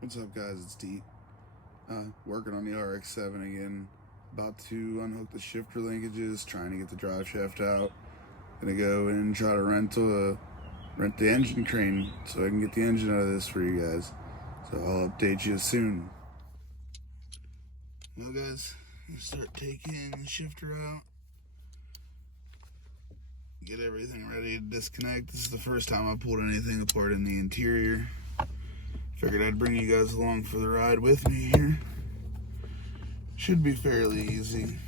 What's up, guys? It's Deep. Working on the RX-7 again. About to unhook the shifter linkages, trying to get the drive shaft out. Gonna go and try to rent the engine crane so I can get the engine out of this for you guys. So I'll update you soon. Well, guys, I'm gonna start taking the shifter out. Get everything ready to disconnect. This is the first time I pulled anything apart in the interior. Figured I'd bring you guys along for the ride with me here. Should be fairly easy.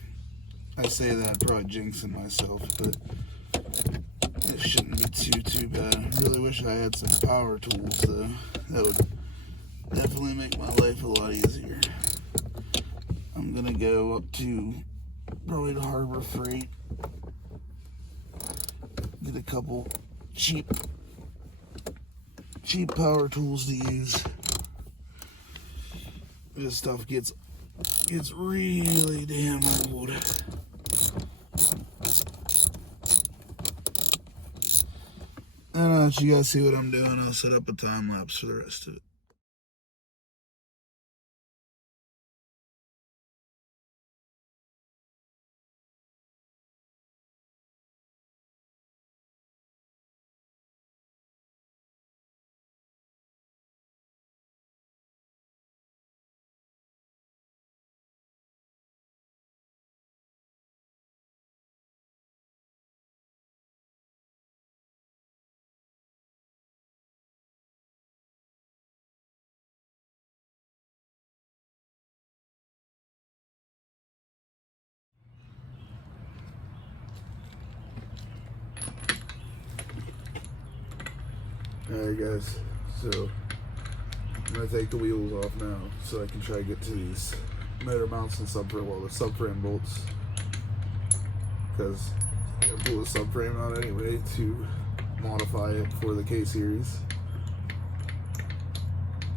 I say that probably jinxing myself, but it shouldn't be too bad. I really wish I had some power tools though. That would definitely make my life a lot easier. I'm gonna go up to probably the Harbor Freight, get a couple cheap power tools to use. This stuff gets really damn old. I don't know if you guys see what I'm doing. I'll set up a time lapse for the rest of it. Alright guys, so I'm going to take the wheels off now so I can try to get to these motor mounts and subframe, well, the subframe bolts, because I'm going to pull the subframe out anyway to modify it for the K-Series.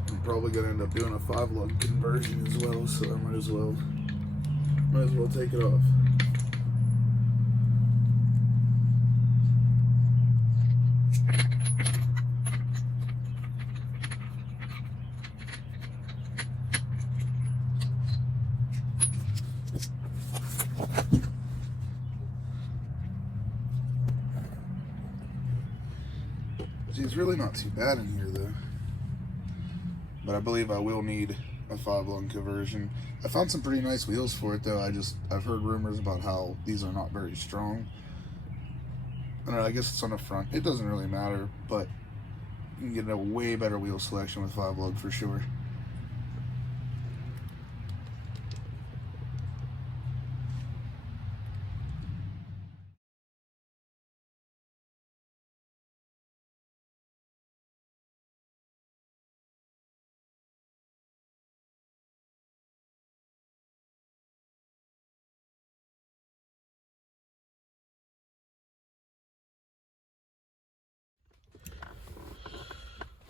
I'm probably going to end up doing a 5-lug conversion as well, so I might as well take it off. It's really not too bad in here though, but I believe I will need a 5-lug conversion. I found some pretty nice wheels for it though. I've heard rumors about how these are not very strong. I don't know, I guess it's on the front. It doesn't really matter, but you can get a way better wheel selection with 5-lug for sure.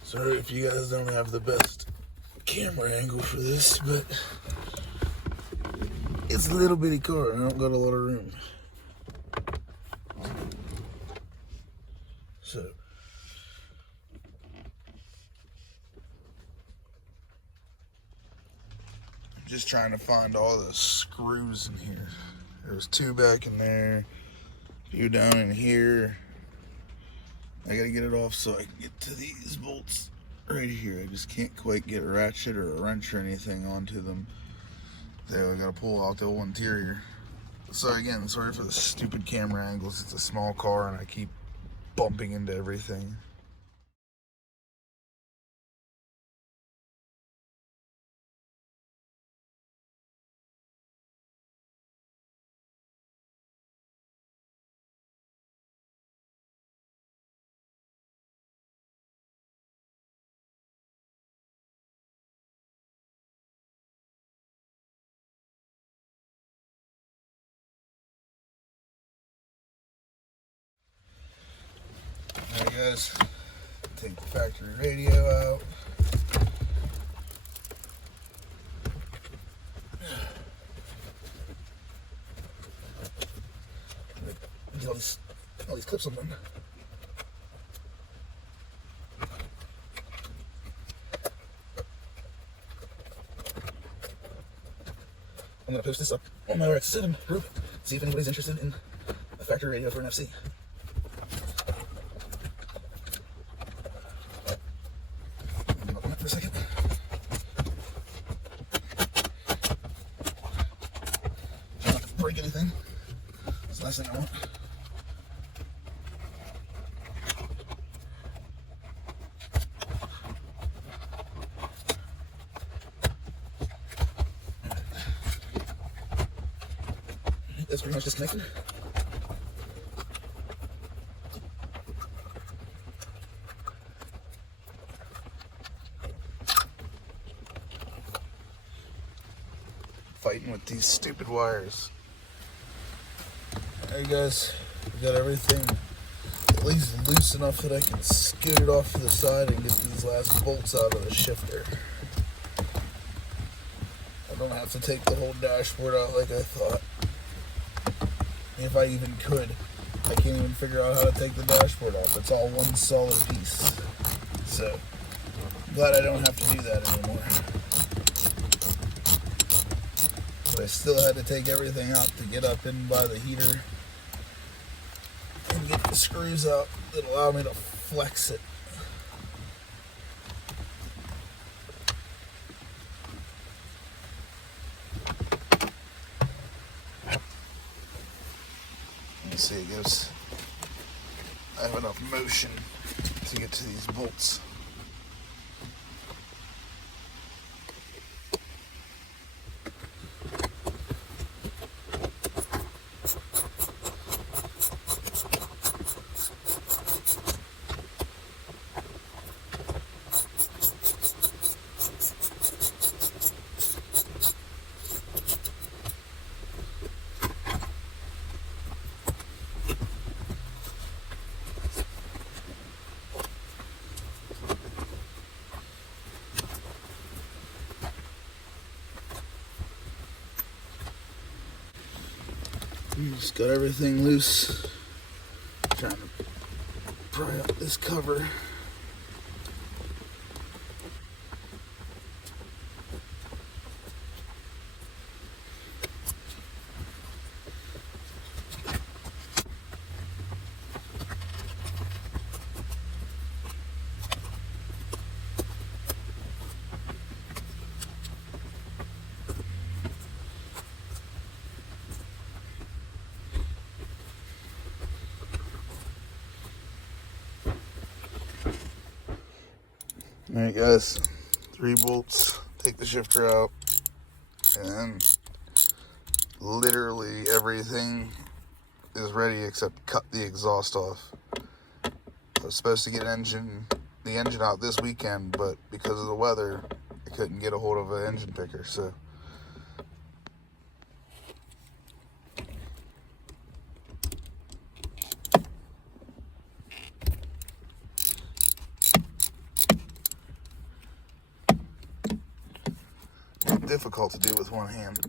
Sorry if you guys don't have the best camera angle for this, but it's a little bitty car. I don't got a lot of room. So I'm just trying to find all the screws in here. There's 2 back in there, a few down in here. I gotta get it off so I can get to these bolts right here. I just can't quite get a ratchet or a wrench or anything onto them. There, I gotta pull out the whole interior. So again, sorry for the stupid camera angles. It's a small car and I keep bumping into everything. Alright guys, take the factory radio out. Get all these clips on them. I'm going to post this up on my RX-7 group, see if anybody's interested in a factory radio for an FC. Open it for a second. Try not to break anything. That's the last thing I want. That's pretty much disconnected. Fighting with these stupid wires. Alright guys, we got everything at least loose enough that I can scoot it off to the side and get these last bolts out of the shifter. I don't have to take the whole dashboard out like I thought. If I even could. I can't even figure out how to take the dashboard off. It's all one solid piece. So, glad I don't have to do that anymore. But I still had to take everything out to get up in by the heater and get the screws out that allow me to flex it. See, it gives, I have enough motion to get to these bolts. Just got everything loose. Trying to pry up this cover. Alright guys, 3 bolts, take the shifter out, and literally everything is ready except cut the exhaust off. I was supposed to get the engine out this weekend, but because of the weather, I couldn't get a hold of an engine picker, so difficult to do with one hand.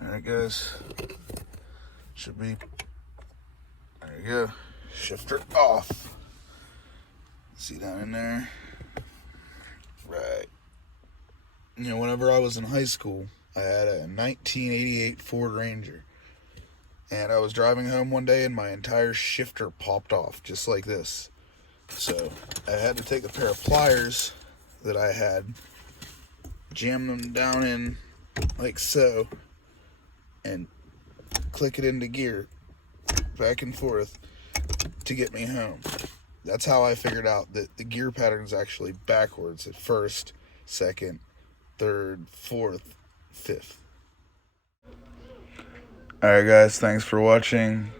Alright guys, should be, there you go, shifter off. See down in there? Right. You know, whenever I was in high school, I had a 1988 Ford Ranger. And I was driving home one day and my entire shifter popped off, just like this. So, I had to take a pair of pliers that I had, jam them down in like so, and click it into gear back and forth to get me home. That's how I figured out that the gear pattern is actually backwards at first, second, third, fourth, fifth. Alright guys, thanks for watching.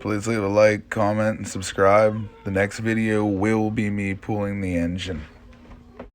Please leave a like, comment, and subscribe. The next video will be me pulling the engine.